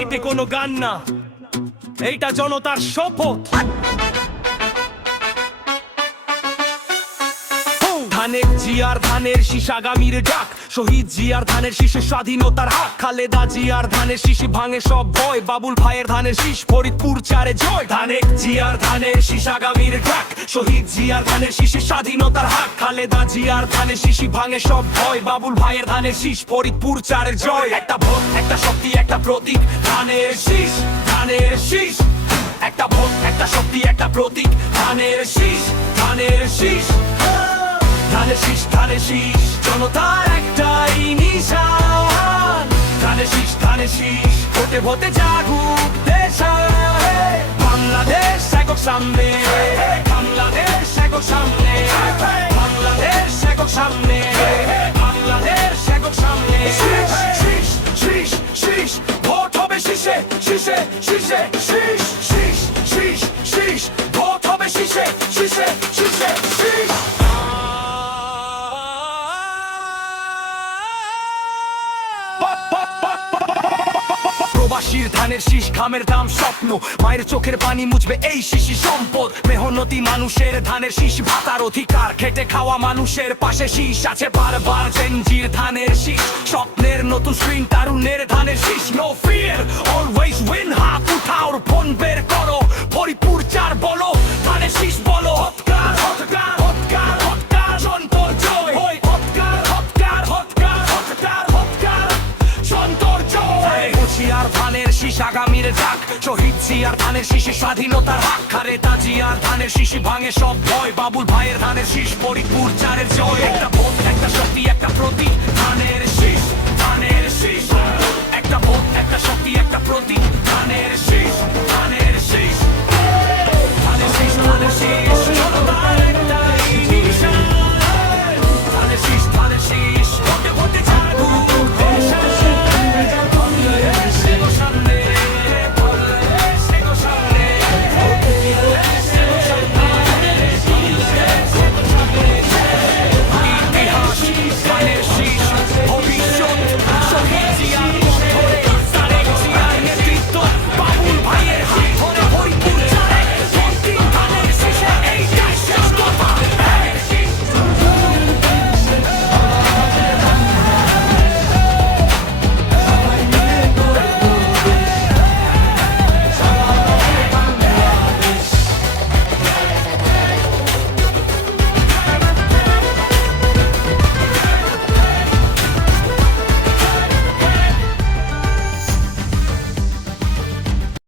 এইটা কোনো গান না, এইটা জনতার শপথ। ধানের জিয়ার ধানের শীষ আগামীর ডাক, শহীদ জিয়ার ধানের শীষে স্বাধীনতার হাক। খালেদা জিয়ার ধানের শীষে ভাঙে সব ভয়, বাবুল ভাইয়ের ধানের শীষ ফরিদপুর চারে জয়। ধানের জিয়ার ধানের শীষ আগামীর ডাক, শহীদ জিয়ার ধানের শীষে স্বাধীনতার হাক। খালেদা জিয়ার ধানের শীষে ভাঙে সব ভয়, বাবুল ভাইয়ের ধানের শীষ ফরিদপুর চারে জয়। একটা ভোট, একটা শক্তি, একটা প্রতীক, ধানের শীষ, ধানের শীষ। একটা ভোট, একটা শক্তি, একটা প্রতীক, ধানের শীষ, ধানের শীষ। ধানের শীষ, ধানের শীষ, জনতার একটাই নিশান। ধানের শীষ, ধানের শীষ, ভোটে ভোটে জাগুক দেশ। বাংলাদেশ একক সামনে, বাংলাদেশ একক সামনে, বাংলাদেশ একক সামনে, বাংলাদেশ একক সামনে। শীষ, শীষ, শীষ, শীষ, ভোট হবে শীষে, শীষে, শীষে, শীষ, শীষ, শীষ, শীষ, ভোট হবে শীষে, শীষে, শীষে, শীষ। প্রবাসীর ধানের শীষ, ঘামের দাম স্বপ্ন, মায়ের চোখের পানি মুছবে এই শিশি সম্পদ। মেহনতি মানুষের ধানের শীষ, ভাতার অধিকার, খেটে খাওয়া মানুষের পাশে শীষ আছে বারবার। জেনজির ধানের শীষ, স্বপ্নের নতুন স্ক্রিন, তারুণের ধানের শীষ। নো ফিয়ার, অলওয়েজ উইন, হাত উঠাও, ফোন বের করো, ফরিদপুর চার বলো, ধানের শীষ বলো। হৎকার, হৎকার, হৎকার, হৎকার, সন্তর জয়। হৎকার, হৎকার, হৎকার, হৎকার, হৎকার, সন্তর জয়। জিয়ার ধানের শীষ আগামীর ডাক, শহীদ জিয়ার ধানের শীষে স্বাধীনতার হাক। খালেদা জিয়ার ধানের শীষে ভাঙে সব ভয়, বাবুল ভাইয়ের ধানের শীষ ফরিদপুর চারের জয়। একটা ভোট, একটা শক্তি, একটা প্রতীক, ধানের শীষ, ধানের শীষ। একটা ভোট, একটা শক্তি, একটা প্রতীক, ধানের শীষ, ধানের